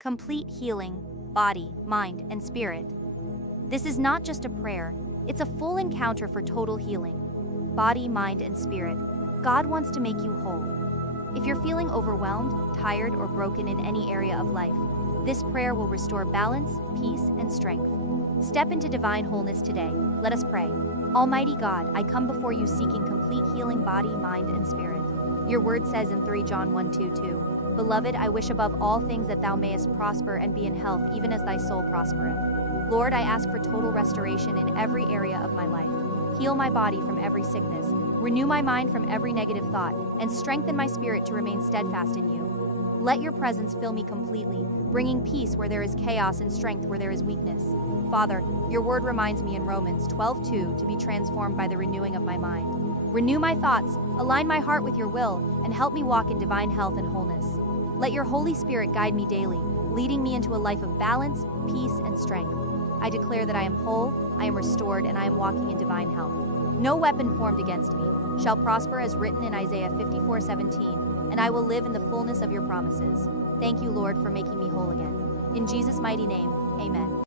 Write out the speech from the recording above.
complete healing, body, mind, and spirit. This is not just a prayer, it's a full encounter for total healing, body, mind, and spirit. God wants to make you whole. If you're feeling overwhelmed, tired, or broken in any area of life, this prayer will restore balance, peace, and strength. Step into divine wholeness today. Let us pray. Almighty God, I come before you seeking complete healing, body, mind, and spirit. Your word says in 3 John 1:2, Beloved, I wish above all things that thou mayest prosper and be in health, even as thy soul prospereth. Lord, I ask for total restoration in every area of my life. Heal my body from every sickness, renew my mind from every negative thought, and strengthen my spirit to remain steadfast in you. Let your presence fill me completely, bringing peace where there is chaos and strength where there is weakness. Father, your word reminds me in Romans 12:2 to be transformed by the renewing of my mind. Renew my thoughts, align my heart with your will, and help me walk in divine health and wholeness. Let your Holy Spirit guide me daily, leading me into a life of balance, peace, and strength. I declare that I am whole, I am restored, and I am walking in divine health. No weapon formed against me shall prosper, as written in Isaiah 54:17, and I will live in the fullness of your promises. Thank you, Lord, for making me whole again. In Jesus' mighty name, amen.